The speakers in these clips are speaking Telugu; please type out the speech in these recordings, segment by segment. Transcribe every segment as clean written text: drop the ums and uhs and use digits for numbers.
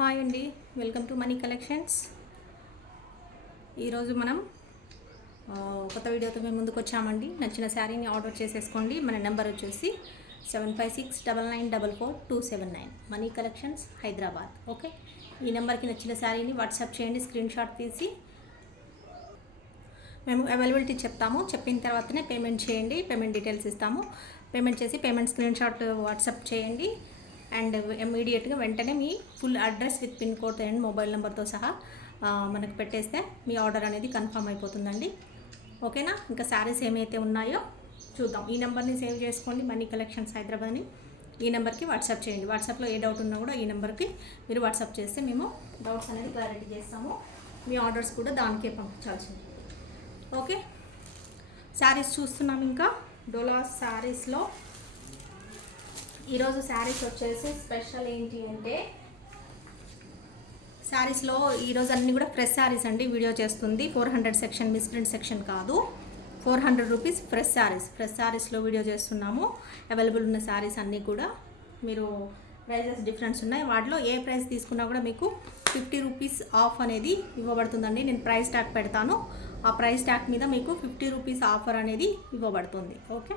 హాయ్ అండి, వెల్కమ్ టు మనీ కలెక్షన్స్. ఈరోజు మనం కొత్త వీడియోతో మేము ముందుకు వచ్చామండి. నచ్చిన శారీని ఆర్డర్ చేసేసుకోండి. మన నెంబర్ వచ్చేసి 7569944279 మనీ కలెక్షన్స్ హైదరాబాద్. ఓకే, ఈ నెంబర్కి నచ్చిన శారీని వాట్సాప్ చేయండి, స్క్రీన్ షాట్ తీసి. మేము అవైలబిలిటీ చెప్తాము, చెప్పిన తర్వాతనే పేమెంట్ చేయండి. పేమెంట్ డీటెయిల్స్ ఇస్తాము. పేమెంట్ చేసి పేమెంట్ స్క్రీన్ షాట్ వాట్సాప్ చేయండి అండ్ ఇమీడియట్గా వెంటనే మీ full address with pin code and mobile నెంబర్తో సహా మనకు పెట్టేస్తే మీ ఆర్డర్ అనేది కన్ఫర్మ్ అయిపోతుందండి. ఓకేనా? ఇంకా శారీస్ ఏమైతే ఉన్నాయో చూద్దాం. ఈ నెంబర్ని సేవ్ చేసుకోండి, మనీ కలెక్షన్స్ హైదరాబాద్ని. ఈ నెంబర్కి వాట్సాప్ చేయండి. వాట్సాప్లో ఏ డౌట్ ఉన్నా కూడా ఈ నెంబర్కి మీరు వాట్సాప్ చేస్తే మేము డౌట్స్ అనేది క్లారిటీ చేస్తాము. మీ ఆర్డర్స్ కూడా దానికే పంపించాల్సింది. ఓకే, శారీస్ చూస్తున్నాం. ఇంకా డోలా శారీస్లో ఈరోజు శారీస్ వచ్చేసి స్పెషల్ ఏంటి అంటే, శారీస్లో ఈరోజు అన్నీ కూడా ఫ్రెష్ శారీస్ అండి. వీడియో చేస్తుంది 400 సెక్షన్, మిస్ప్రింట్ సెక్షన్ కాదు. 400 రూపీస్ ఫ్రెష్ శారీస్లో వీడియో చేస్తున్నాము. అవైలబుల్ ఉన్న శారీస్ అన్నీ కూడా మీరు ప్రైజెస్ డిఫరెన్స్ ఉన్నాయి. వాటిలో ఏ ప్రైస్ తీసుకున్నా కూడా మీకు 50 రూపీస్ ఆఫ్ అనేది ఇవ్వబడుతుందండి. నేను ప్రైస్ ట్యాగ్ పెడతాను. ఆ ప్రైస్ ట్యాగ్ మీద మీకు 50 రూపీస్ ఆఫర్ అనేది ఇవ్వబడుతుంది. ఓకే,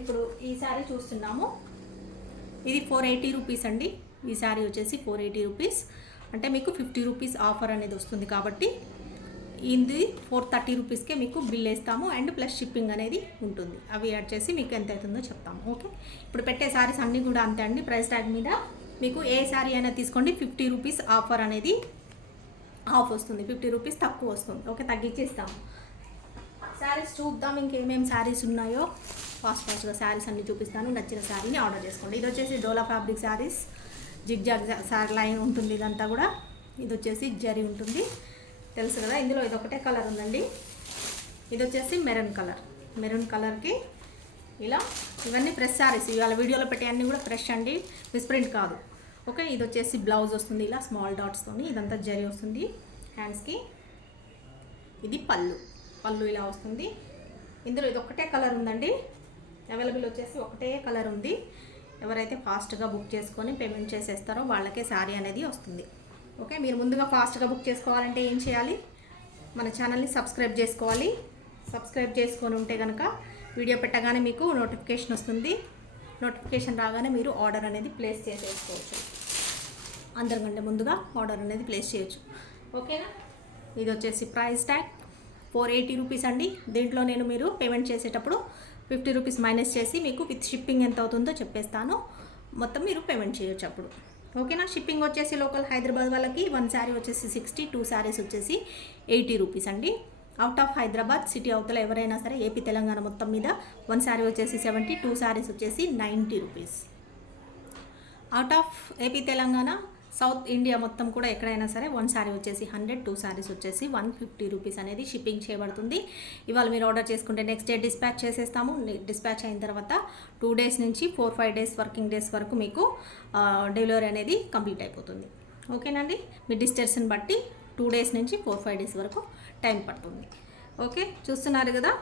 ఇప్పుడు ఈ శారీ చూస్తున్నాము. ఇది 480 రూపీస్ అండి. ఈ శారీ వచ్చేసి 480 రూపీస్ అంటే మీకు 50 రూపీస్ ఆఫర్ అనేది వస్తుంది. కాబట్టి ఇది 430 రూపీస్కే మీకు బిల్ వేస్తాము అండ్ ప్లస్ షిప్పింగ్ అనేది ఉంటుంది. అవి యాడ్ చేసి మీకు ఎంత అవుతుందో చెప్తాము. ఓకే, ఇప్పుడు పెట్టే శారీస్ అన్నీ కూడా అంతే అండి. ప్రైస్ ట్యాగ్ మీద మీకు ఏ శారీ అయినా తీసుకోండి 50 రూపీస్ ఆఫర్ అనేది ఆఫ్ వస్తుంది. 50 రూపీస్ తక్కువ వస్తుంది. ఓకే, తగ్గించేస్తాము. శారీస్ చూద్దాం ఇంకేమేమి శారీస్ ఉన్నాయో. ఫాస్ట్గా శారీస్ అన్ని చూపిస్తాను. నచ్చిన శారీని ఆర్డర్ చేసుకోండి. ఇది వచ్చేసి Dola fabric saris. Zigzag sari line ఉంటుంది ఇదంతా కూడా. ఇది వచ్చేసి జరీ ఉంటుంది, తెలుసు కదా. ఇందులో ఇది ఒకటే కలర్ ఉందండి. ఇది వచ్చేసి మెరూన్ కలర్కి ఇలా ఇవన్నీ ఫ్రెష్ శారీస్. ఇవాళ వీడియోలో పెట్టే అన్నీ కూడా ఫ్రెష్ అండి, మిస్ప్రింట్ కాదు. ఓకే, ఇది వచ్చేసి బ్లౌజ్ వస్తుంది ఇలా స్మాల్ డాట్స్తోని. ఇదంతా జరీ వస్తుంది హ్యాండ్స్కి. ఇది పళ్ళు ఇలా వస్తుంది. ఇందులో ఇది ఒకటే కలర్ ఉందండి. అవైలబుల్ వచ్చేసి ఒకటే కలర్ ఉంది. ఎవరైతే ఫాస్ట్గా బుక్ చేసుకొని పేమెంట్ చేసేస్తారో వాళ్ళకే శారీ అనేది వస్తుంది. ఓకే, మీరు ముందుగా ఫాస్ట్గా బుక్ చేసుకోవాలంటే ఏం చేయాలి? మన ఛానల్ని సబ్స్క్రైబ్ చేసుకోవాలి. సబ్స్క్రైబ్ చేసుకొని ఉంటే కనుక వీడియో పెట్టగానే మీకు నోటిఫికేషన్ వస్తుంది. నోటిఫికేషన్ రాగానే మీరు ఆర్డర్ అనేది ప్లేస్ చేసేసుకోవచ్చు. అందరికంటే ముందుగా ఆర్డర్ అనేది ప్లేస్ చేయొచ్చు. ఓకేనా? ఇది వచ్చేసి ప్రైస్ ట్యాగ్ 480 రూపీస్ అండి. దీంట్లో నేను మీరు పేమెంట్ చేసేటప్పుడు 50 రూపీస్ మైనస్ చేసి మీకు విత్ షిప్పింగ్ ఎంత అవుతుందో చెప్పేస్తాను. మొత్తం మీరు పేమెంట్ చేయొచ్చు అప్పుడు. ఓకేనా? షిప్పింగ్ వచ్చేసి లోకల్ హైదరాబాద్ వాళ్ళకి 1 శారీ వచ్చేసి 60, 2 శారీస్ వచ్చేసి 80 రూపీస్ అండి. అవుట్ ఆఫ్ హైదరాబాద్ సిటీ అవతల ఎవరైనా సరే ఏపీ తెలంగాణ మొత్తం మీద 1 శారీ వచ్చేసి 70, 2 శారీస్ వచ్చేసి 90 rupees. Out of AP Telangana south India మొత్తం కూడా ఎక్కడైనా సరే 1 శారీ వచ్చేసి 100, 2 శారీస్ వచ్చేసి 150 రూపీస్ అనేది షిప్పింగ్ చేయబడుతుంది. ఇవాళ మీరు ఆర్డర్ చేసుకుంటే నెక్స్ట్ డే డిస్పాచ్ చేసేస్తాము. డిస్పాచ్ అయిన తర్వాత 2 డేస్ నుంచి 4-5 డేస్ వర్కింగ్ డేస్ వరకు మీకు డెలివరీ అనేది కంప్లీట్ అయిపోతుంది. ఓకేనండి? మీ డిస్టెన్స్ని బట్టి 2 డేస్ నుంచి 4-5 డేస్ వరకు టైం పడుతుంది. ఓకే, చూస్తున్నారు కదా,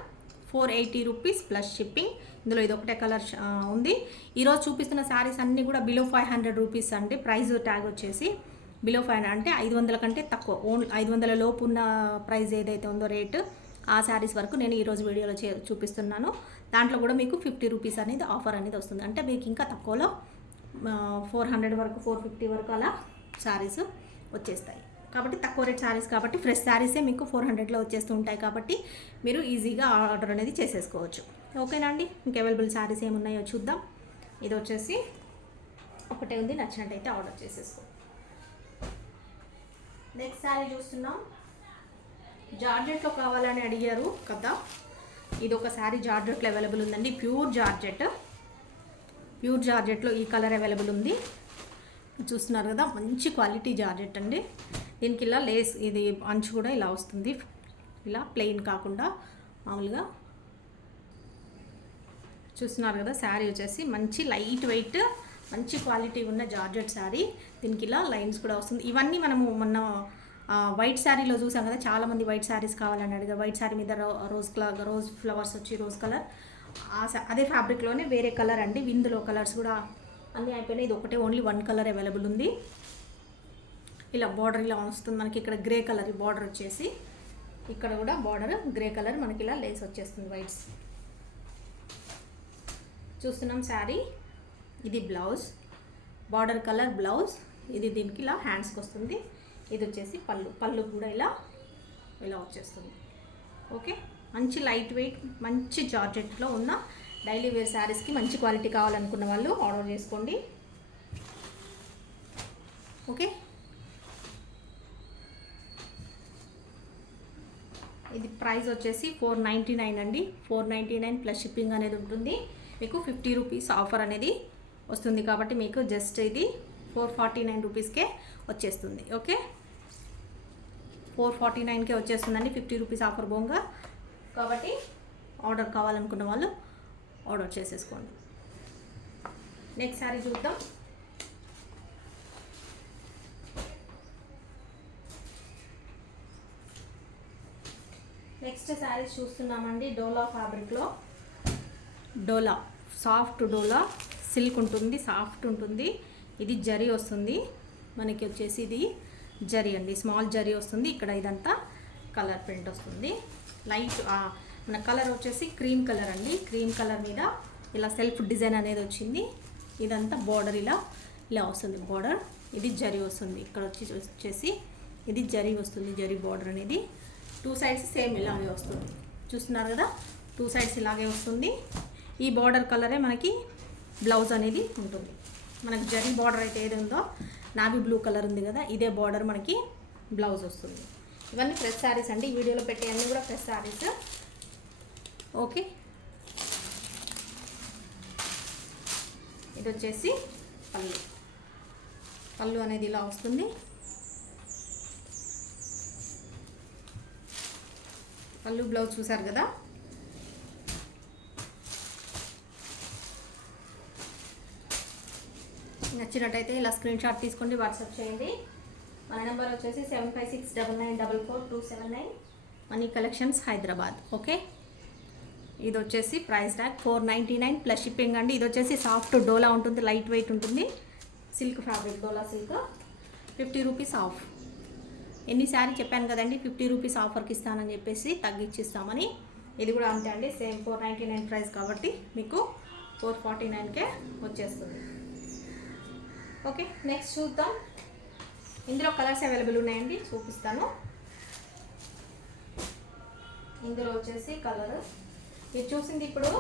480 రూపీస్ ప్లస్ షిప్పింగ్. ఇందులో ఇది ఒకటే కలర్ ఉంది. ఈరోజు చూపిస్తున్న శారీస్ అన్నీ కూడా బిలో 500 రూపీస్ అంటే ప్రైస్ ట్యాగ్ వచ్చేసి బిలో 500 అంటే 500 కంటే తక్కువ. ఓన్లీ 500 లోపు ఉన్న ప్రైస్ ఏదైతే ఉందో రేటు ఆ శారీస్ వరకు నేను ఈరోజు వీడియోలో చూపిస్తున్నాను. దాంట్లో కూడా మీకు 50 రూపీస్ అనేది ఆఫర్ అనేది వస్తుంది. అంటే మీకు ఇంకా తక్కువలో 400 వరకు 450 వరకు అలా శారీస్ వచ్చేస్తాయి. కాబట్టి తక్కువ రేట్ శారీస్ కాబట్టి ఫ్రెష్ శారీసే మీకు 400లో వచ్చేస్తూ ఉంటాయి. కాబట్టి మీరు ఈజీగా ఆర్డర్ అనేది చేసేసుకోవచ్చు. ఓకేనా అండి? మీకు అవైలబుల్ శారీస్ ఏమున్నాయో చూద్దాం. ఇది వచ్చేసి ఒకటే ఉంది, నచ్చినట్టయితే ఆర్డర్ చేసేసుకో. నెక్స్ట్ శారీ చూస్తున్నాం. జార్జెట్లో కావాలని అడిగారు కదా. ఇది ఒక శారీ జార్జెట్లో అవైలబుల్ ఉందండి. ప్యూర్ జార్జెట్లో ఈ కలర్ అవైలబుల్ ఉంది. చూస్తున్నారు కదా, మంచి క్వాలిటీ జార్జెట్ అండి. దీనికి ఇలా లేస్ ఇది అంచు కూడా ఇలా వస్తుంది, ఇలా ప్లెయిన్ కాకుండా మామూలుగా. చూస్తున్నారు కదా, శారీ వచ్చేసి మంచి లైట్ వెయిట్ మంచి క్వాలిటీ ఉన్న జార్జెట్ శారీ. దీనికి ఇలా లైన్స్ కూడా వస్తుంది. ఇవన్నీ మనము మొన్న వైట్ శారీలో చూసాం కదా, చాలామంది వైట్ శారీస్ కావాలని అడిగారు. వైట్ శారీ మీద రోజ్ ఫ్లవర్స్ వచ్చి రోజ్ కలర్, అదే ఫ్యాబ్రిక్లోనే వేరే కలర్ అండి. ఇందులో కలర్స్ కూడా అన్నీ అయిపోయినాయి. ఇది ఒకటే ఓన్లీ 1 కలర్ అవైలబుల్ ఉంది. ఇలా బార్డర్ ఇలా వస్తుంది మనకి. ఇక్కడ గ్రే కలర్ బార్డర్ వచ్చేసి, ఇక్కడ కూడా బార్డర్ గ్రే కలర్ మనకి ఇలా లేస్ వచ్చేస్తుంది వైట్స్. చూస్తున్నాం శారీ. ఇది బ్లౌజ్, బార్డర్ కలర్ బ్లౌజ్. ఇది దీనికి ఇలా హ్యాండ్స్కి వస్తుంది. ఇది వచ్చేసి పళ్ళు. పళ్ళు కూడా ఇలా ఇలా వచ్చేస్తుంది. ఓకే, మంచి లైట్ వెయిట్ మంచి జార్జెట్లో ఉన్న డైలీ వేర్ శారీస్కి మంచి క్వాలిటీ కావాలనుకున్న వాళ్ళు ఆర్డర్ చేసుకోండి. ఓకే, ఇది ప్రైస్ వచ్చేసి 499 అండి. 499 ప్లస్ షిప్పింగ్ అనేది ఉంటుంది. మీకు 50 రూపీస్ ఆఫర్ అనేది వస్తుంది కాబట్టి మీకు జస్ట్ ఇది 449 రూపీస్కే వచ్చేస్తుంది. ఓకే, 449కే వచ్చేస్తుందండి 50 రూపీస్ ఆఫర్ బోంగా. కాబట్టి ఆర్డర్ కావాలనుకున్న వాళ్ళు ఆర్డర్ చేసేసుకోండి. నెక్స్ట్ శారీ చూద్దాం. నెక్స్ట్ శారీ చూస్తున్నామండి. డోలా ఫ్యాబ్రిక్లో, డోలా సాఫ్ట్ డోలా సిల్క్ ఉంటుంది, సాఫ్ట్ ఉంటుంది. ఇది జరీ వస్తుంది మనకి వచ్చేసి, ఇది జరీ అండి, స్మాల్ జరీ వస్తుంది. ఇక్కడ ఇదంతా కలర్ ప్రింట్ వస్తుంది. లైట్ మన కలర్ వచ్చేసి క్రీమ్ కలర్ అండి. క్రీమ్ కలర్ మీద ఇలా సెల్ఫ్ డిజైన్ అనేది వచ్చింది. ఇదంతా బార్డర్ ఇలా ఇలా వస్తుంది బార్డర్. ఇది జరీ వస్తుంది. ఇక్కడ వచ్చేసి ఇది జరీ వస్తుంది. జరీ బార్డర్ అనేది 2 సైడ్స్ సేమ్ ఇలాగే వస్తుంది. చూస్తున్నారు కదా, 2 సైడ్స్ ఇలాగే వస్తుంది. ఈ బార్డర్ కలరే మనకి బ్లౌజ్ అనేది ఉంటుంది. మనకి జరీ బార్డర్ అయితే ఏది ఉందో, నావీ బ్లూ కలర్ ఉంది కదా, ఇదే బార్డర్ మనకి బ్లౌజ్ వస్తుంది. ఇవన్నీ ఫ్రెష్ శారీస్ అండి. ఈ వీడియోలో పెట్టే అన్నీ కూడా ఫ్రెష్ శారీస్. ఓకే, ఇది వచ్చేసి పళ్ళు. పళ్ళు అనేది ఇలా వస్తుంది. పళ్ళు బ్లౌజ్ చూసారు కదా. నచ్చినట్టయితే ఇలా స్క్రీన్ షాట్ తీసుకోండి, వాట్సాప్ చేయండి. మన నెంబర్ వచ్చేసి 7569944279, మనీ కలెక్షన్స్ హైదరాబాద్. ఓకే, ఇది వచ్చేసి ప్రైస్ ట్యాగ్ 499 ప్లస్ షిప్పింగ్ అండి. ఇది వచ్చేసి సాఫ్ట్ డోలా ఉంటుంది, లైట్ వెయిట్ ఉంటుంది, silk fabric, dola silk. 50 rupees of. ఎన్ని శారీ చెప్పాను కదండి 50 రూపీస్ ఆఫర్కి ఇస్తానని చెప్పేసి, తగ్గించిస్తామని. ఇది కూడా అంతే అండి, సేమ్ 499 ప్రైస్ కాబట్టి మీకు 449కే వచ్చేస్తుంది. ఓకే, నెక్స్ట్ చూద్దాం. ఇందులో కలర్స్ అవైలబుల్ ఉన్నాయండి, చూపిస్తాను. ఇందులో వచ్చేసి కలర్ ఇది చూసింది ఇప్పుడు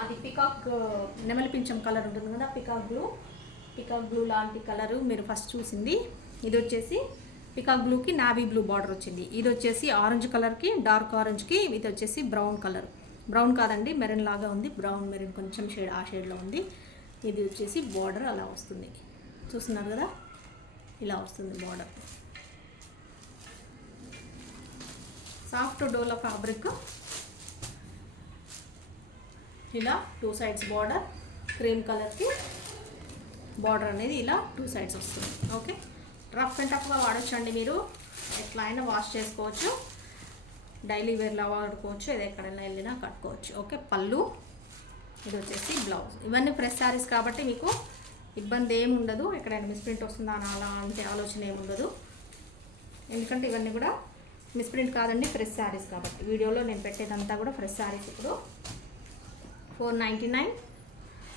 అది పికాక్ నెమలి పింఛం కలర్ ఉంటుంది కదా, పికాక్ బ్లూ లాంటి కలరు మీరు ఫస్ట్ చూసింది. ఇది వచ్చేసి పికాక్ బ్లూకి నావీ బ్లూ బార్డర్ వచ్చింది. ఇది వచ్చేసి ఆరెంజ్ కలర్కి, డార్క్ ఆరెంజ్కి. ఇది వచ్చేసి బ్రౌన్ కలర్, బ్రౌన్ కాదండి మెరూన్ లాగా ఉంది, బ్రౌన్ మెరూన్ కొంచెం షేడ్, ఆ షేడ్లో ఉంది. ఇది వచ్చేసి బార్డర్ అలా వస్తుంది. చూస్తున్నారు కదా, ఇలా వస్తుంది బార్డర్. సాఫ్ట్ డోలా ఫ్యాబ్రిక్. ఇలా 2 సైడ్స్ బార్డర్, క్రీమ్ కలర్కి బార్డర్ అనేది ఇలా 2 సైడ్స్ వస్తుంది. ఓకే, రఫ్ అండ్ టఫ్గా వాడచ్చండి. మీరు ఎట్లా అయినా వాష్ చేసుకోవచ్చు, డైలీ వేర్లా వాడుకోవచ్చు, ఇది ఎక్కడైనా వెళ్ళినా కట్టుకోవచ్చు. ఓకే, పళ్ళు. ఇది వచ్చేసి బ్లౌజ్. ఇవన్నీ ఫ్రెష్ శారీస్ కాబట్టి మీకు ఇబ్బంది ఏమి ఉండదు. ఎక్కడైనా మిస్ప్రింట్ వస్తుందా అని అలా అంటే ఆలోచన ఏమి ఉండదు, ఎందుకంటే ఇవన్నీ కూడా మిస్ప్రింట్ కాదండి, ఫ్రెష్ శారీస్ కాబట్టి. వీడియోలో నేను పెట్టేదంతా కూడా ఫ్రెష్ శారీస్. ఇప్పుడు 499,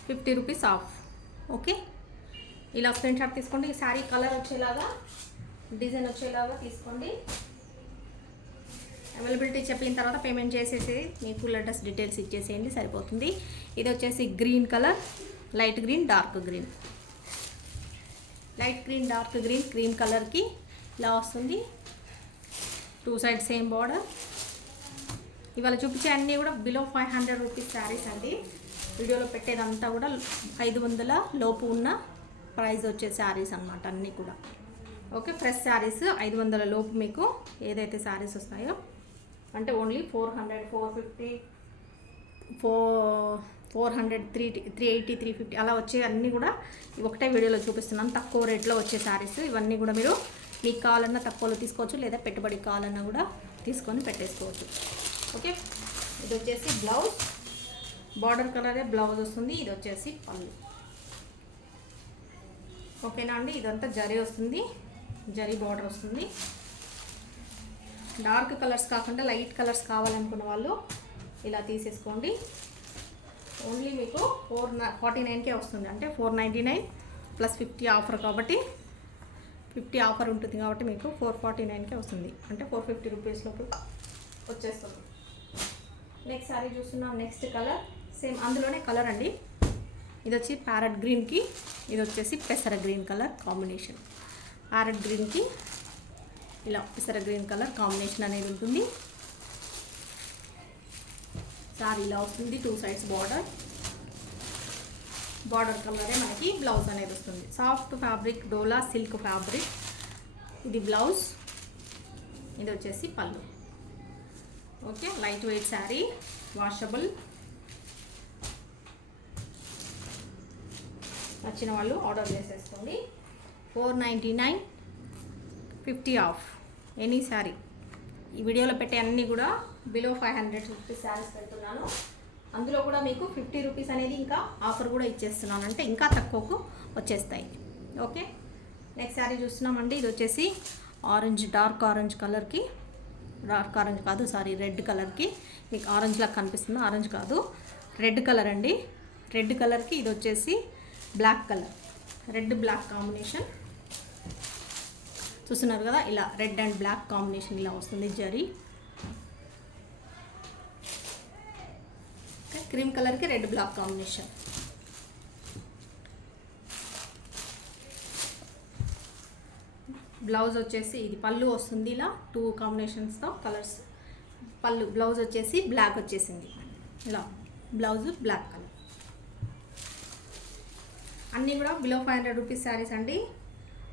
50 రూపీస్ ఆఫ్. ఓకే, ఇలా స్క్రీన్ షాట్ తీసుకోండి. ఈ శారీ కలర్ వచ్చేలాగా, డిజైన్ వచ్చేలాగా తీసుకోండి. అవైలబిలిటీ చెప్పిన తర్వాత పేమెంట్ చేసేసి మీకు అడ్రస్ డీటెయిల్స్ ఇచ్చేసేయండి, సరిపోతుంది. ఇది వచ్చేసి green colour, light green, dark green, light green, dark green, cream కలర్కి ఇలా వస్తుంది. 2 సైడ్ సేమ్ బార్డర్. ఇవాళ చూపించే అన్నీ కూడా బిలో 500 రూపీస్ శారీస్ అండి. వీడియోలో పెట్టేదంతా కూడా 500 లోపు ఉన్న ప్రైస్ వచ్చే శారీస్ అనమాట అన్నీ కూడా. ఓకే, ఫ్రెష్ శారీస్ 500 లోపు మీకు ఏదైతే శారీస్ వస్తాయో, అంటే ఓన్లీ 400, 450, 400, 380, 350 అలా వచ్చే అన్నీ కూడా ఒకటే వీడియోలో చూపిస్తున్నాను. తక్కువ రేట్లో వచ్చే శారీస్ ఇవన్నీ కూడా మీరు మీకు కావాలన్నా తక్కువలో తీసుకోవచ్చు, లేదా పెట్టుబడికి కావాలన్నా కూడా తీసుకొని పెట్టేసుకోవచ్చు. ఓకే, ఇది వచ్చేసి బ్లౌజ్, బార్డర్ కలరే బ్లౌజ్ వస్తుంది. ఇది వచ్చేసి పళ్ళు. ఓకేనా అండి, ఇదంతా జరీ వస్తుంది. జరీ బార్డర్ వస్తుంది. డార్క్ కలర్స్ కాకుండా లైట్ కలర్స్ కావాలనుకున్న వాళ్ళు ఇలా తీసేసుకోండి. ఓన్లీ మీకు 449కే వస్తుంది, అంటే 499 ప్లస్ 50 ఆఫర్ కాబట్టి 50 ఆఫర్ ఉంటుంది కాబట్టి మీకు 449కే వస్తుంది, అంటే 450 రూపీస్లోకి వచ్చేస్తుంది. నెక్స్ట్ సారీ చూస్తున్నాం. నెక్స్ట్ కలర్ సేమ్ అందులోనే కలర్ అండి. ఇది వచ్చి ప్యారెట్ గ్రీన్కి, ఇది వచ్చేసి పెసర గ్రీన్ కలర్ కాంబినేషన్. ప్యారెట్ గ్రీన్కి ఇలా పెసర గ్రీన్ కలర్ కాంబినేషన్ అనేది ఉంటుంది. సారీ ఇలా వస్తుంది. 2 సైడ్స్ బార్డర్ కలరే మనకి బ్లౌజ్ అనేది వస్తుంది. సాఫ్ట్ ఫ్యాబ్రిక్ డోలా సిల్క్ ఫ్యాబ్రిక్. ఇది బ్లౌజ్, ఇది వచ్చేసి పళ్ళు. Okay, light weight sari, washable. నచ్చిన వాళ్ళు ఆర్డర్ చేసేసుకోండి. 499, 50 ఆఫ్ ఎనీ శారీ. ఈ వీడియోలో పెట్టే అన్నీ కూడా బిలో 500 రూపీస్ శారీస్ పెడుతున్నాను. అందులో కూడా మీకు 50 రూపీస్ అనేది ఇంకా ఆఫర్ కూడా ఇచ్చేస్తున్నాను, అంటే ఇంకా తక్కువకు వచ్చేస్తాయి. ఓకే, నెక్స్ట్ శారీ చూస్తున్నామండి. ఇది వచ్చేసి ఆరెంజ్, డార్క్ ఆరెంజ్ కలర్కి, డార్క్ ఆరెంజ్ కాదు సారీ రెడ్ కలర్కి. మీకు ఆరెంజ్ లాగా కనిపిస్తుంది, ఆరెంజ్ కాదు రెడ్ కలర్ అండి. రెడ్ కలర్కి ఇది వచ్చేసి black colour, red black combination చూస్తున్నారు కదా. ఇలా రెడ్ అండ్ బ్లాక్ కాంబినేషన్ ఇలా వస్తుంది జరీ. క్రీమ్ కలర్కి రెడ్ బ్లాక్ కాంబినేషన్. బ్లౌజ్ వచ్చేసి ఇది పళ్ళు వస్తుంది, ఇలా 2 కాంబినేషన్స్తో కలర్స్ పళ్ళు. బ్లౌజ్ వచ్చేసి బ్లాక్ వచ్చేసింది, ఇలా బ్లౌజ్ బ్లాక్ కలర్. అన్నీ కూడా బిలో 500 రూపీస్ శారీస్ అండి.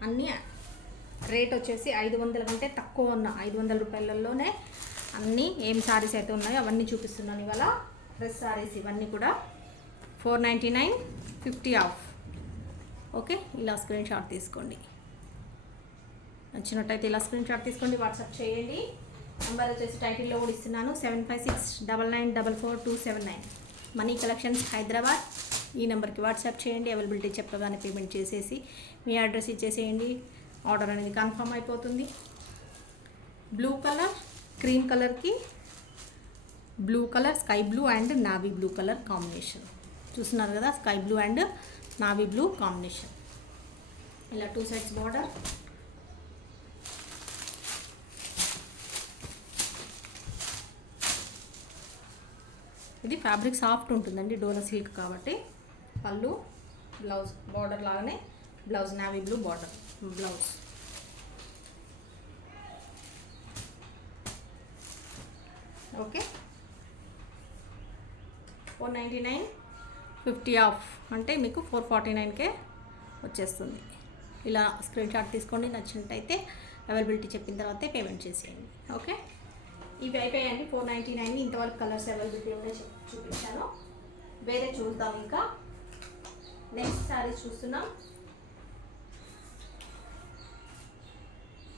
అన్నీ రేట్ వచ్చేసి 500 కంటే తక్కువ ఉన్న 500 రూపాయలలోనే అన్నీ ఏం శారీస్ అయితే ఉన్నాయో అవన్నీ చూపిస్తున్నాను ఇవాళ. ఫ్రెష్ శారీస్ ఇవన్నీ కూడా 499, 50 ఆఫ్. ఓకే, ఇలా స్క్రీన్ షాట్ తీసుకోండి. నచ్చినట్టయితే ఇలా స్క్రీన్ షాట్ తీసుకోండి, వాట్సాప్ చేయండి. నెంబర్ వచ్చేసి టైటిల్లో కూడా ఇస్తున్నాను, 7569944279. Money collections Hyderabad. ఈ నెంబర్కి వాట్సాప్ చేయండి. అవైలబిలిటీ చెప్పగానే పేమెంట్ చేసేసి మీ అడ్రస్ ఇచ్చేసేయండి. ఆర్డర్ అనేది కన్ఫర్మ్ అయిపోతుంది. బ్లూ కలర్, క్రీమ్ కలర్కి blue colour, sky blue and navy blue colour combination చూస్తున్నారు కదా. Sky blue and navy blue combination. ఇలా 2 సైడ్స్ బార్డర్. ఇది ఫ్యాబ్రిక్ సాఫ్ట్ ఉంటుందండి, డోలా సిల్క్ కాబట్టి. పళ్ళు, బ్లౌజ్ బార్డర్ లాగానే blouse navy blue border blouse. Okay, 499, 50 of, అంటే మీకు 449కే వచ్చేస్తుంది. ఇలా స్క్రీన్ షాట్ తీసుకోండి. నచ్చినట్టయితే అవైలబిలిటీ చెప్పిన తర్వాతే పేమెంట్ చేసేయండి. ఓకే, ఇవి అయిపోయాయండి 499. ఇంతవరకు కలర్స్ అవైలబిలిటీ ఉన్నాయి చూపించాను. వేరే చూద్దాం. ఇంకా నెక్స్ట్ శారీ చూస్తున్నాం.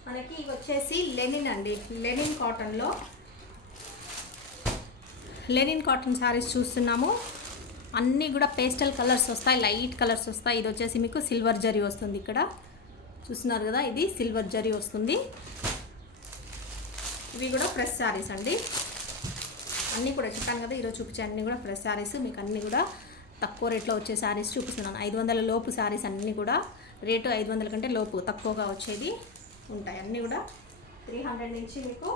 మనకి ఇవి వచ్చేసి లెనిన్ అండి, లెనిన్ కాటన్లో లెనిన్ కాటన్ శారీస్ చూస్తున్నాము. అన్నీ కూడా పేస్టల్ కలర్స్ వస్తాయి, లైట్ కలర్స్ వస్తాయి. ఇది వచ్చేసి మీకు సిల్వర్ జరీ వస్తుంది, ఇక్కడ చూస్తున్నారు కదా. ఇది సిల్వర్ జరీ వస్తుంది. ఇవి కూడా ఫ్రెష్ శారీస్ అండి. అన్నీ కూడా చెప్పాను కదా, ఈరోజు చూపించే అన్నీ కూడా ఫ్రెష్ శారీస్. మీకు అన్నీ కూడా తక్కువ రేట్లో వచ్చే శారీస్ చూపిస్తున్నాను. 500 లోపు శారీస్ అన్నీ కూడా రేటు 500 కంటే లోపు తక్కువగా వచ్చేది ఉంటాయి. అన్నీ కూడా 300 నుంచి మీకు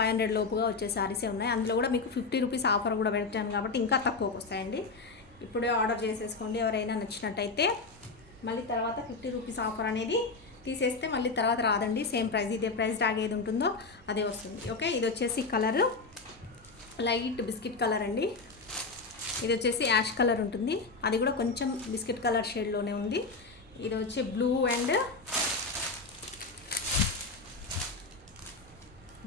500 లోపుగా వచ్చే శారీసే ఉన్నాయి. అందులో కూడా మీకు 50 రూపీస్ ఆఫర్ కూడా పెట్టాను కాబట్టి ఇంకా తక్కువకు వస్తాయండి. ఇప్పుడే ఆర్డర్ చేసేసుకోండి. ఎవరైనా నచ్చినట్టయితే మళ్ళీ తర్వాత 50 రూపీస్ ఆఫర్ అనేది తీసేస్తే మళ్ళీ తర్వాత రాదండి. సేమ్ ప్రైస్, ఇదే ప్రైస్ ట్యాగ్ ఏది ఉంటుందో అదే వస్తుంది. ఓకే, ఇది వచ్చేసి కలరు లైట్ బిస్కెట్ కలర్ అండి. ఇది వచ్చేసి యాష్ కలర్ ఉంటుంది, అది కూడా కొంచెం బిస్కెట్ కలర్ షేడ్లోనే ఉంది. ఇది వచ్చి బ్లూ అండ్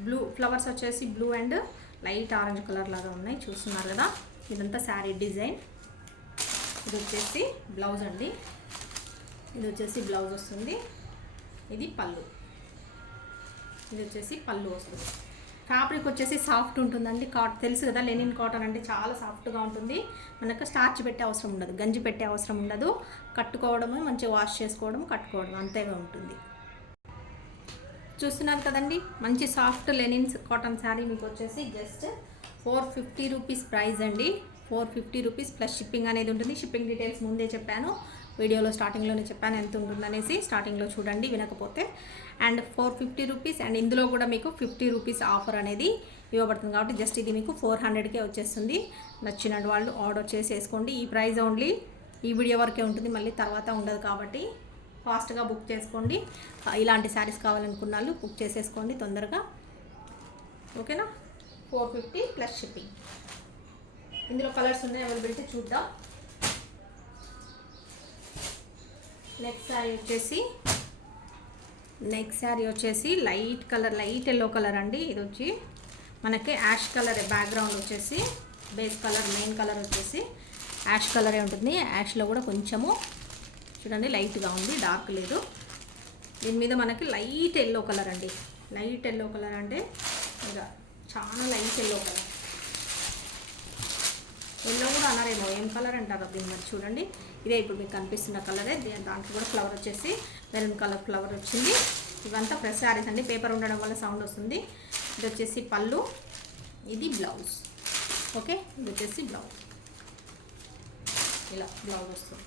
బ్లూ ఫ్లవర్స్ వచ్చేసి blue and light orange colour లాగా ఉన్నాయి, చూస్తున్నారు కదా. ఇదంతా శారీ డిజైన్. ఇది వచ్చేసి బ్లౌజ్ అండి. ఇది వచ్చేసి బ్లౌజ్ వస్తుంది. ఇది పళ్ళు. ఇది వచ్చేసి పళ్ళు వస్తుంది. ఫ్యాబ్రిక్ వచ్చేసి సాఫ్ట్ ఉంటుందండి. తెలుసు కదా లెనిన్ కాటన్ అంటే చాలా సాఫ్ట్గా ఉంటుంది. మనకు స్టార్చ్ పెట్టే అవసరం ఉండదు, గంజి పెట్టే అవసరం ఉండదు. కట్టుకోవడమే మంచిగా వాష్ చేసుకోవడం, కట్టుకోవడం అంతేగా ఉంటుంది. చూస్తున్నారు కదండి, మంచి సాఫ్ట్ లెనిన్ కాటన్ శారీ మీకు వచ్చేసి జస్ట్ 450 రూపీస్ ప్రైస్ అండి. 450 రూపీస్ ప్లస్ షిప్పింగ్ అనేది ఉంటుంది. షిప్పింగ్ డీటెయిల్స్ ముందే చెప్పాను, వీడియోలో స్టార్టింగ్లోనే చెప్పాను ఎంత ఉంటుందనేసి. స్టార్టింగ్లో చూడండి వినకపోతే. అండ్ 450 రూపీస్, అండ్ ఇందులో కూడా మీకు 50 రూపీస్ ఆఫర్ అనేది ఇవ్వబడుతుంది. కాబట్టి జస్ట్ ఇది మీకు 400కే వచ్చేస్తుంది. నచ్చిన వాళ్ళు ఆర్డర్ చేసేసుకోండి. ఈ ప్రైస్ ఓన్లీ ఈ వీడియో వరకే ఉంటుంది, మళ్ళీ తర్వాత ఉండదు. కాబట్టి ఫాస్ట్గా బుక్ చేసుకోండి. ఇలాంటి శారీస్ కావాలనుకున్న వాళ్ళు బుక్ చేసేసుకోండి తొందరగా. ఓకేనా? 450 ప్లస్ షిప్పింగ్. ఇందులో కలర్స్ ఉన్నాయి, అవైలబిలిటీ చూద్దాం. నెక్స్ట్ శారీ వచ్చేసి light colour, light yellow colour అండి. ఇది వచ్చి మనకి యాష్ కలర్, బ్యాక్గ్రౌండ్ వచ్చేసి బేస్ కలర్, మెయిన్ కలర్ వచ్చేసి యాష్ కలరే ఉంటుంది. యాష్లో కూడా కొంచెము చూడండి లైట్గా ఉంది, డార్క్ లేదు. దీని మీద మనకి లైట్ ఎల్లో కలర్ అండి. లైట్ ఎల్లో కలర్ అంటే ఇంకా చాలా లైట్ ఎల్లో కలర్. ఎల్లో కూడా అన్నారేమో, ఏం కలర్ అంటారు దీన్ని మరి. చూడండి ఇదే ఇప్పుడు మీకు కనిపిస్తున్న కలరే. దాంట్లో కూడా ఫ్లవర్ వచ్చేసి మెరూన్ కలర్ ఫ్లవర్ వచ్చింది. ఇవంతా ప్రెస్ శారీస్ అండి, పేపర్ ఉండడం వల్ల సౌండ్ వస్తుంది. ఇది వచ్చేసి పళ్ళు, ఇది బ్లౌజ్. ఓకే, ఇది వచ్చేసి బ్లౌజ్. ఇలా బ్లౌజ్ వస్తుంది.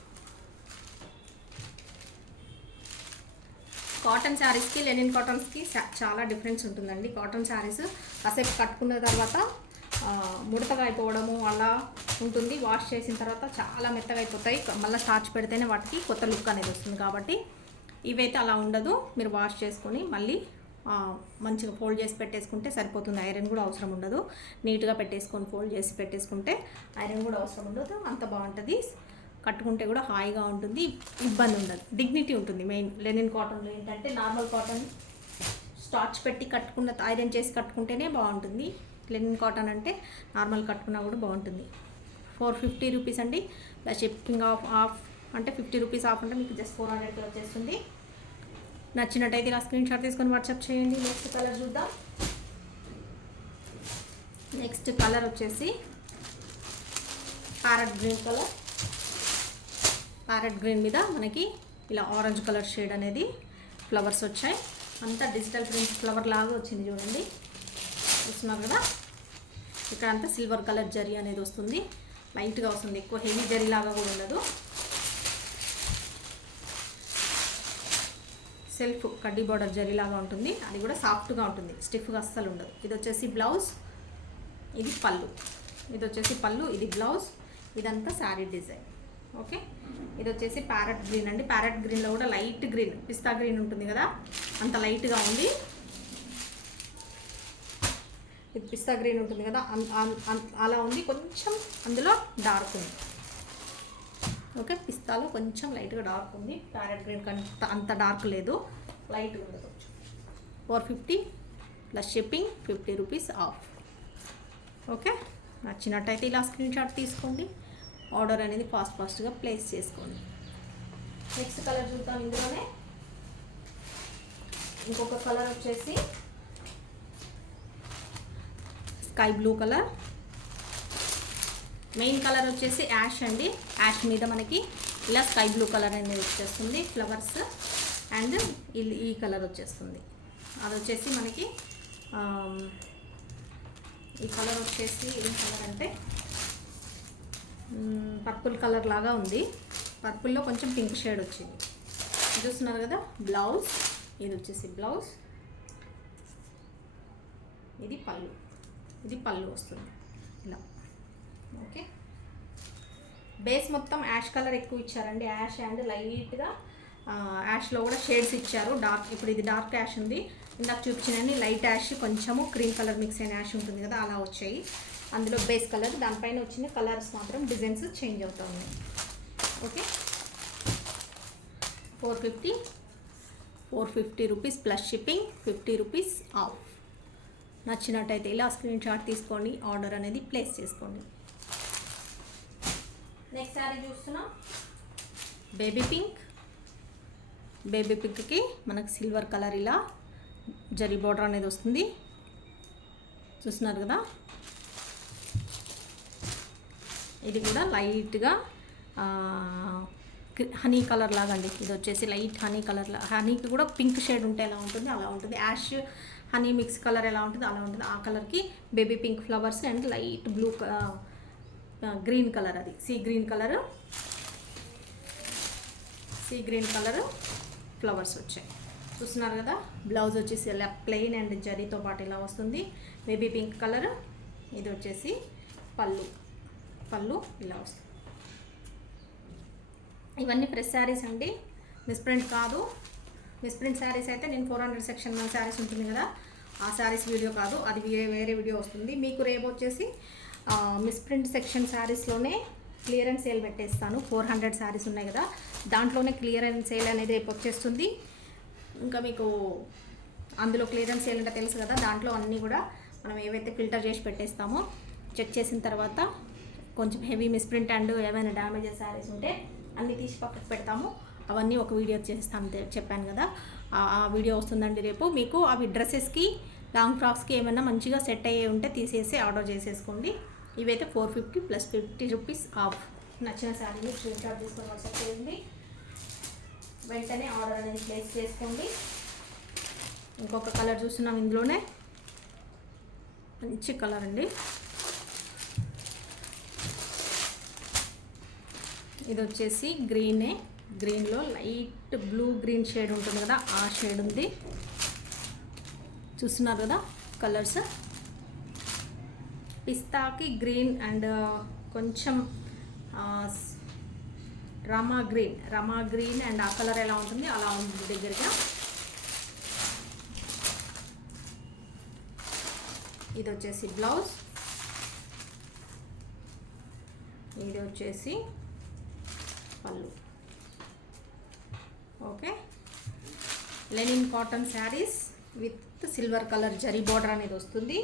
కాటన్ శారీస్కి లెనిన్ కాటన్స్కి చాలా డిఫరెన్స్ ఉంటుందండి. కాటన్ శారీస్ కాసేపు కట్టుకున్న తర్వాత ముడతగా అయిపోవడము అలా ఉంటుంది. వాష్ చేసిన తర్వాత చాలా మెత్తగా అయిపోతాయి. మళ్ళీ స్టార్చ్ పెడితేనే వాటికి కొత్త లుక్ అనేది వస్తుంది. కాబట్టి ఇవైతే అలా ఉండదు. మీరు వాష్ చేసుకొని మళ్ళీ మంచిగా ఫోల్డ్ చేసి పెట్టేసుకుంటే సరిపోతుంది. ఐరన్ కూడా అవసరం ఉండదు. నీట్గా పెట్టేసుకొని ఫోల్డ్ చేసి పెట్టేసుకుంటే ఐరన్ కూడా అవసరం ఉండదు. అంత బాగుంటుంది. కట్టుకుంటే కూడా హాయిగా ఉంటుంది, ఇబ్బంది ఉండదు, డిగ్నిటీ ఉంటుంది. మెయిన్ లెనిన్ కాటన్లో ఏంటంటే నార్మల్ కాటన్ స్టార్చ్ పెట్టి కట్టుకున్న, ఐరన్ చేసి కట్టుకుంటేనే బాగుంటుంది. లెనిన్ కాటన్ అంటే నార్మల్ కట్టుకున్నా కూడా బాగుంటుంది. 450 రూపీస్ అండి. ప్లస్ షిప్పింగ్ ఆఫ్ అంటే 50 రూపీస్ ఆఫ్ అంటే మీకు జస్ట్ 400 వచ్చేస్తుంది. నచ్చినట్టయితే ఇలా స్క్రీన్ షాట్ తీసుకొని వాట్సాప్ చేయండి. నెక్స్ట్ కలర్ చూద్దాం. నెక్స్ట్ కలర్ వచ్చేసి parrot green colour. Parrot green మీద మనకి ఇలా ఆరెంజ్ కలర్ షేడ్ అనేది ఫ్లవర్స్ వచ్చాయి. అంతా డిజిటల్ ప్రింట్ ఫ్లవర్ లాగా వచ్చింది చూడండి, చూస్తున్నారు కదా. ఇక్కడ అంతా సిల్వర్ కలర్ జరీ అనేది వస్తుంది, లైట్గా వస్తుంది, ఎక్కువ హెవీ జరీ లాగా కూడా ఉండదు. సెల్ఫ్ కడ్డీ బార్డర్ జరీ లాగా ఉంటుంది. అది కూడా సాఫ్ట్గా ఉంటుంది, స్టిఫ్గా అస్సలు ఉండదు. ఇది వచ్చేసి బ్లౌజ్, ఇది పళ్ళు. ఇది వచ్చేసి పళ్ళు, ఇది బ్లౌజ్. ఇదంతా శారీ డిజైన్. ఓకే, ఇది వచ్చేసి ప్యారెట్ గ్రీన్ అండి. ప్యారెట్ గ్రీన్లో కూడా లైట్ గ్రీన్, పిస్తా గ్రీన్ ఉంటుంది కదా, అంత లైట్గా ఉంది. ఇది పిస్తా గ్రీన్ ఉంటుంది కదా, అలా ఉంది. కొంచెం అందులో డార్క్ ఉంది. ఓకే, పిస్తాలో కొంచెం లైట్గా డార్క్ ఉంది. ప్యారెట్ గ్రీన్ అంత డార్క్ లేదు, లైట్ ఉంది కొంచెం. 450 plus shipping, 50 rupees of. Okay, నచ్చినట్టయితే ఇలా స్క్రీన్ షాట్ తీసుకోండి. ఆర్డర్ అనేది ఫాస్ట్గా ప్లేస్ చేసుకోండి. నెక్స్ట్ కలర్ చూద్దాం. ఇందులోనే ఇంకొక కలర్ వచ్చేసి sky blue colour. Main colour వచ్చేసి యాష్ అండి. యాష్ మీద మనకి ఇలా స్కై బ్లూ కలర్ అనేది వచ్చేస్తుంది, ఫ్లవర్స్. అండ్ ఈ కలర్ వచ్చేస్తుంది. అది వచ్చేసి మనకి ఈ కలర్ వచ్చేసి ఏం కలర్ అంటే పర్పుల్ కలర్ లాగా ఉంది. పర్పుల్లో కొంచెం పింక్ షేడ్ వచ్చింది. చూస్తున్నారు కదా. బ్లౌజ్, ఇది వచ్చేసి బ్లౌజ్, ఇది పళ్ళు. ఇది పళ్ళు వస్తుంది ఇలా. ఓకే, బేస్ మొత్తం యాష్ కలర్ ఎక్కువ ఇచ్చారండి. యాష్ అండ్ లైట్గా యాష్లో కూడా షేడ్స్ ఇచ్చారు. డార్క్, ఇప్పుడు ఇది డార్క్ యాష్ ఉంది. ఇందాక చూపించినన్ని లైట్ యాష్, కొంచెము క్రీమ్ కలర్ మిక్స్ అయిన యాష్ ఉంటుంది కదా, అలా వచ్చాయి. అందులో బేస్ కలర్, దానిపైన వచ్చిన కలర్స్ మాత్రం డిజైన్స్ చేంజ్ అవుతూ ఉన్నాయి. Okay, 450 rupees plus shipping, 50 rupees of. నచ్చినట్టయితే ఇలా స్క్రీన్ షాట్ తీసుకోండి, ఆర్డర్ అనేది ప్లేస్ చేసుకోండి. నెక్స్ట్ శారీ చూస్తున్నాం, బేబీ పింక్. బేబీ పింక్కి మనకు సిల్వర్ కలర్ ఇలా జరీ బార్డర్ అనేది వస్తుంది. చూస్తున్నారు కదా, ఇది కూడా లైట్గా హనీ కలర్ లాగా అండి. ఇది వచ్చేసి లైట్ హనీ కలర్, హనీకి కూడా పింక్ షేడ్ ఉంటే ఎలా ఉంటుంది అలా ఉంటుంది. యాష్ హనీ మిక్స్ కలర్ ఎలా ఉంటుంది అలా ఉంటుంది. ఆ కలర్కి baby pink flowers and light blue green colour, అది సీ గ్రీన్ కలర్ ఫ్లవర్స్ వచ్చాయి. చూస్తున్నారు కదా, బ్లౌజ్ వచ్చేసి ఇలా ప్లెయిన్ అండ్ జరీతో పాటు ఇలా వస్తుంది. Baby pink colour. ఇది వచ్చేసి పళ్ళు ఇలా వస్తుంది. ఇవన్నీ ఫ్రెష్ శారీస్ అండి, మిస్ప్రింట్ కాదు. మిస్ప్రింట్ శారీస్ అయితే నేను 400 సెక్షన్ శారీస్ ఉంటుంది కదా, ఆ శారీస్ వీడియో కాదు, అది వేరే వీడియో వస్తుంది. మీకు రేపు వచ్చేసి మిస్ప్రింట్ సెక్షన్ శారీస్లోనే క్లియరెన్స్ సేల్ పెట్టేస్తాను. 400 శారీస్ ఉన్నాయి కదా, దాంట్లోనే క్లియరెన్స్ సేల్ అనేది రేపు వచ్చేస్తుంది. ఇంకా మీకు అందులో క్లియరెన్స్ సేల్ అంటే తెలుసు కదా, దాంట్లో అన్నీ కూడా మనం ఏవైతే ఫిల్టర్ చేసి పెట్టేస్తామో చెక్ చేసిన తర్వాత కొంచెం హెవీ మిస్ప్రింట్ అండ్ ఏమైనా డ్యామేజెస్ శారీస్ ఉంటే అన్నీ తీసి పక్కకు పెడతాము. అవన్నీ ఒక వీడియో చేస్తాను చెప్పాను కదా, ఆ వీడియో వస్తుందండి రేపు. మీకు అవి డ్రెస్సెస్కి లాంగ్ ఫ్రాక్స్కి ఏమైనా మంచిగా సెట్ అయ్యే ఉంటే తీసేసి ఆర్డర్ చేసేసుకోండి. ఇవైతే 450 + 50 రూపీస్ ఆఫ్. నచ్చిన శారీని స్క్రీన్ షాట్ తీసుకొని వాట్సాప్ చేయండి, వెంటనే ఆర్డర్ అనేది ప్లేస్ చేసుకోండి. ఇంకొక కలర్ చూస్తున్నాం, ఇందులోనే మంచి కలర్ అండి. ఇది వచ్చేసి గ్రీన్లో లైట్ బ్లూ గ్రీన్ షేడ్ ఉంటుంది కదా, ఆ షేడ్ ఉంది. చూస్తున్నారు కదా కలర్స్, పిస్తాకి గ్రీన్ అండ్ కొంచెం రమా గ్రీన్ అండ్ ఆ కలర్ ఎలా ఉంటుంది అలా ఉంటుంది దగ్గరగా. ఇది వచ్చేసి బ్లౌజ్, ఇది వచ్చేసి పళ్ళు. Okay, linen cotton saris with silver colour zari border అనేది వస్తుంది.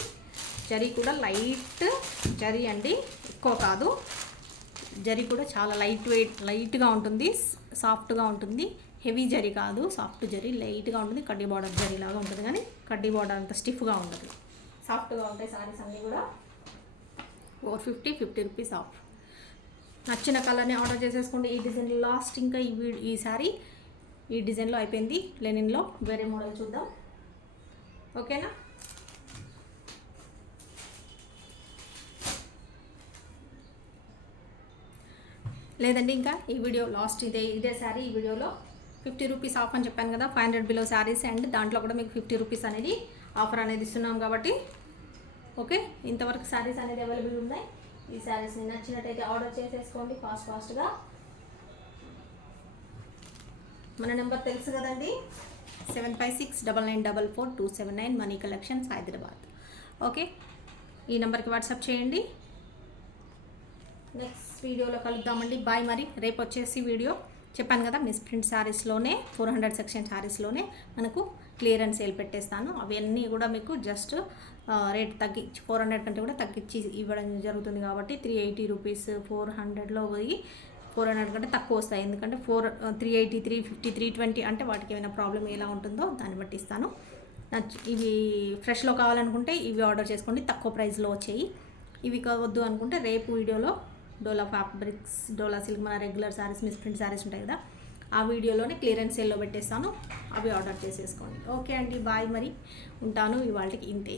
జరీ కూడా లైట్ జరీ అండి, ఎక్కువ కాదు. జరీ కూడా చాలా లైట్గా ఉంటుంది, సాఫ్ట్గా ఉంటుంది. హెవీ జరీ కాదు, సాఫ్ట్ జరీ, లైట్గా ఉంటుంది. కడ్డీ బార్డర్ జరీ లాగా ఉంటుంది, కానీ కడ్డీ బార్డర్ అంత స్టిఫ్గా ఉండదు, సాఫ్ట్గా ఉంటాయి శారీస్ అన్నీ కూడా. 450 రూపీస్ ఆఫ్. నచ్చిన కలర్ని ఆర్డర్ చేసేసుకోండి. ఈ డిజైన్ లాస్ట్, ఇంకా ఈ శారీ ఈ డిజైన్లో అయిపోయింది. లెనిన్లో వేరే మోడల్ చూద్దాం, ఓకేనా? లేదండి, ఇంకా ఈ వీడియో లాస్ట్ ఇదే శారీ. ఈ వీడియోలో 50 రూపీస్ ఆఫ్ అని చెప్పాను కదా, 500 బిలో శారీస్, అండ్ దాంట్లో కూడా మీకు 50 రూపీస్ అనేది ఆఫర్ అనేది ఇస్తున్నాం కాబట్టి. ఓకే, ఇంతవరకు శారీస్ అనేది అవైలబుల్ ఉన్నాయి. ఈ శారీస్ని నచ్చినట్టయితే ఆర్డర్ చేసేసుకోండి ఫాస్ట్గా. మన నెంబర్ తెలుసు కదండి, 7569944279, మనీ కలెక్షన్స్, హైదరాబాద్. ఓకే, ఈ నెంబర్కి వాట్సాప్ చేయండి. నెక్స్ట్ వీడియోలో కలుద్దామండి. బాయ్. మరి రేపు వచ్చేసి వీడియో చెప్పాను కదా, మిస్ప్రింట్ శారీస్లోనే 400 సెక్షన్ శారీస్లోనే మనకు క్లియరెన్స్ సేల్ పెట్టేస్తాను. అవన్నీ కూడా మీకు జస్ట్ రేట్ తగ్గించి 400 కంటే కూడా తగ్గించి ఇవ్వడం జరుగుతుంది కాబట్టి 380 రూపీస్ 400లో పోయి 400 కంటే తక్కువ వస్తాయి. ఎందుకంటే 380, 350, 320 అంటే వాటికి ఏమైనా ప్రాబ్లం ఎలా ఉంటుందో దాన్ని బట్టి ఇస్తాను. ఇవి ఫ్రెష్లో కావాలనుకుంటే ఇవి ఆర్డర్ చేసుకోండి, తక్కువ ప్రైస్లో వచ్చాయి. ఇవి కావద్దు అనుకుంటే రేపు వీడియోలో డోలా ఫ్యాబ్రిక్స్, డోలా సిల్క్, మన రెగ్యులర్ శారీస్, మిస్ప్రింట్ శారీస్ ఉంటాయి కదా, ఆ వీడియోలోనే క్లియరెన్స్ సేల్లో పెట్టేస్తాను, అవి ఆర్డర్ చేసేసుకోండి. ఓకే అండి, బాయ్. మరి ఉంటాను, ఇవాళకి ఇంతే.